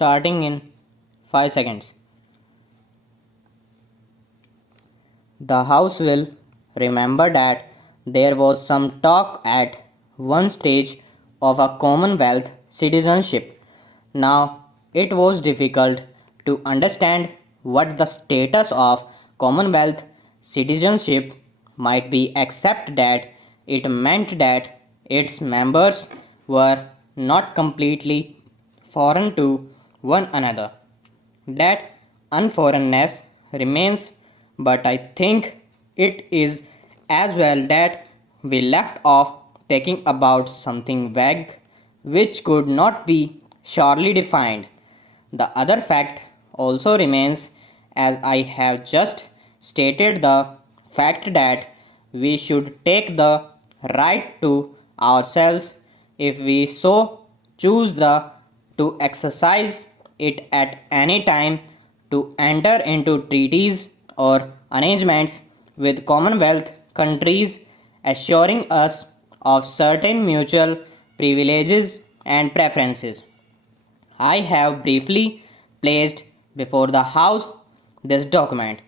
starting in 5 seconds. The House will remember that there was some talk at one stage of a Commonwealth citizenship. Now, it was difficult to understand what the status of Commonwealth citizenship might be, except that it meant that its members were not completely foreign to one another. That unforeignness remains, but I think it is as well that we left off talking about something vague which could not be surely defined. The other fact also remains, as I have just stated, the fact that we should take the right to ourselves if we so choose to exercise it at any time, to enter into treaties or arrangements with Commonwealth countries, assuring us of certain mutual privileges and preferences. I have briefly placed before the House this document.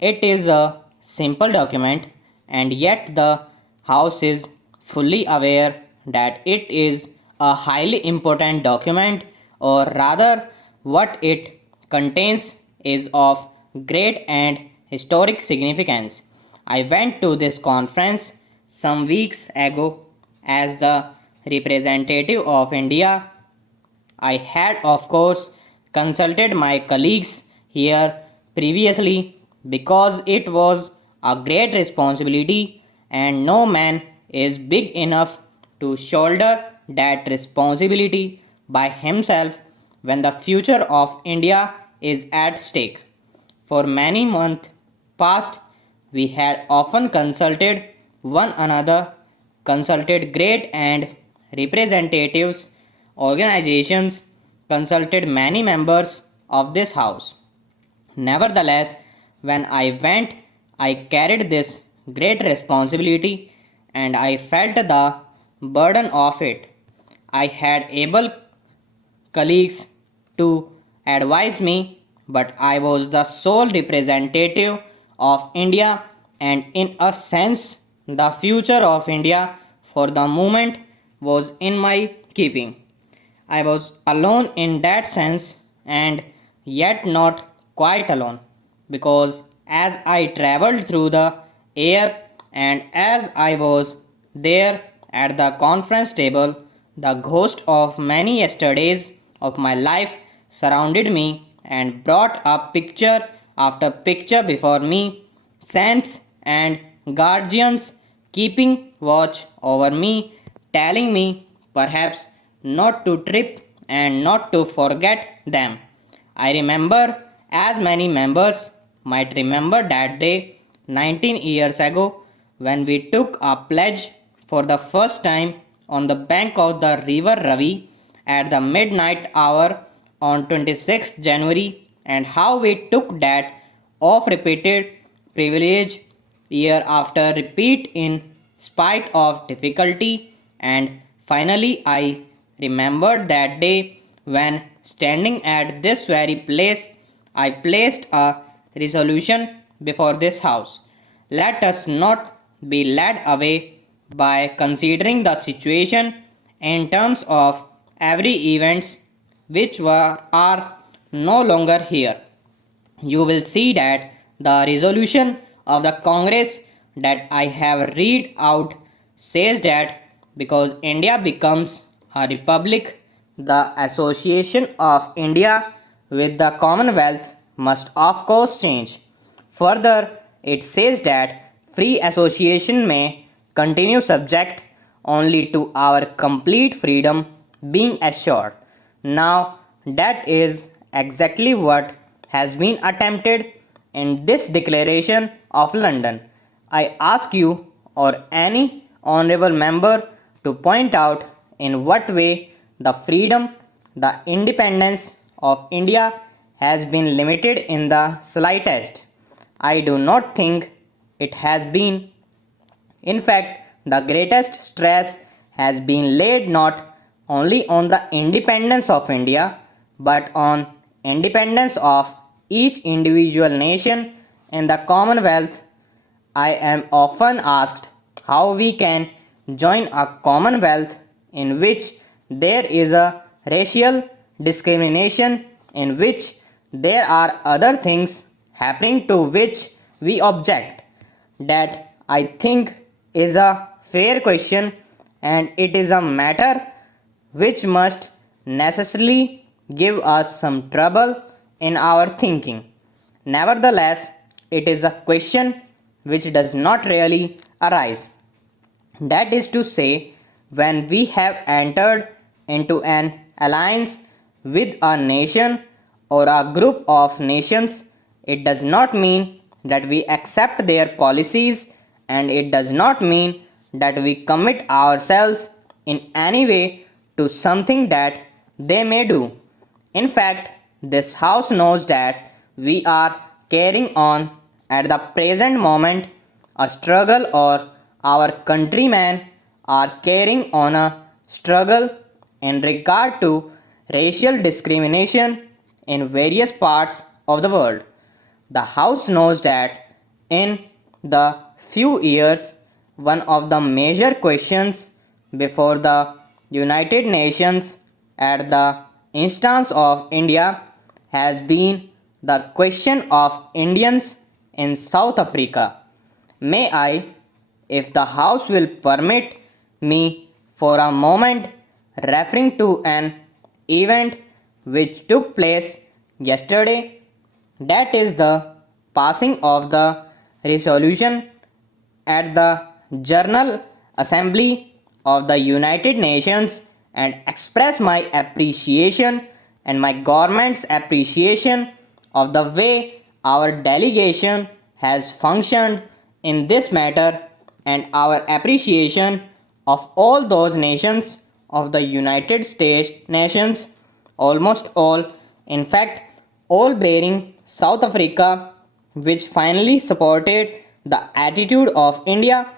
It is a simple document, and yet the House is fully aware that it is a highly important document, or rather, what it contains is of great and historic significance. I went to this conference some weeks ago as the representative of India. I had, of course, consulted my colleagues here previously because it was a great responsibility, and no man is big enough to shoulder that responsibility by himself when the future of India is at stake. For many months past, we had often consulted one another, consulted great and representatives, organizations, consulted many members of this house. Nevertheless, when I went, I carried this great responsibility and I felt the burden of it. I had able colleagues to advise me, but I was the sole representative of India, and in a sense, the future of India for the moment was in my keeping. I was alone in that sense, and yet not quite alone, because as I traveled through the air and as I was there at the conference table, the ghost of many yesterdays of my life surrounded me and brought up picture after picture before me, saints and guardians keeping watch over me, telling me perhaps not to trip and not to forget them. I remember, as many members might remember, that day 19 years ago when we took a pledge for the first time on the bank of the river Ravi at the midnight hour on 26th January, and how we took that off repeated privilege year after repeat in spite of difficulty. And finally, I remembered that day when, standing at this very place, I placed a resolution before this house. Let us not be led away by considering the situation in terms of every events which are no longer here. You will see that the resolution of the Congress that I have read out says that because India becomes a republic, the association of India with the Commonwealth must of course change. Further, it says that free association may continue subject only to our complete freedom being assured. Now, that is exactly what has been attempted in this Declaration of London. I ask you or any honorable member to point out in what way the freedom, the independence of India has been limited in the slightest. I do not think it has been. In fact, the greatest stress has been laid not only on the independence of India but on independence of each individual nation in the Commonwealth. I am often asked how we can join a commonwealth in which there is a racial discrimination, in which there are other things happening to which we object. That I think is a fair question, and it is a matter which must necessarily give us some trouble in our thinking. Nevertheless, it is a question which does not really arise. That is to say, when we have entered into an alliance with a nation or a group of nations, it does not mean that we accept their policies, and it does not mean that we commit ourselves in any way to something that they may do. In fact, this house knows that we are carrying on at the present moment a struggle, or our countrymen are carrying on a struggle in regard to racial discrimination in various parts of the world. The House knows that in the few years, one of the major questions before the United Nations at the instance of India has been the question of Indians in South Africa. May I, if the House will permit me for a moment, referring to an event which took place yesterday, that is the passing of the resolution at the General Assembly of the United Nations, and express my appreciation and my government's appreciation of the way our delegation has functioned in this matter, and our appreciation of all those nations of the United States nations, almost all, in fact, all bearing South Africa, which finally supported the attitude of India,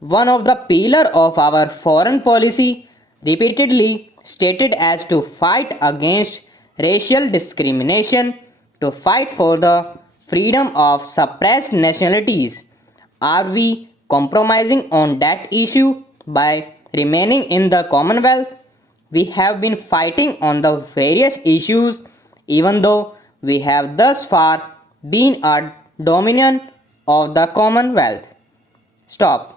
one of the pillars of our foreign policy, repeatedly stated as to fight against racial discrimination, to fight for the freedom of suppressed nationalities. Are we compromising on that issue by remaining in the Commonwealth? We have been fighting on the various issues, even though we have thus far been a dominion of the Commonwealth. Stop.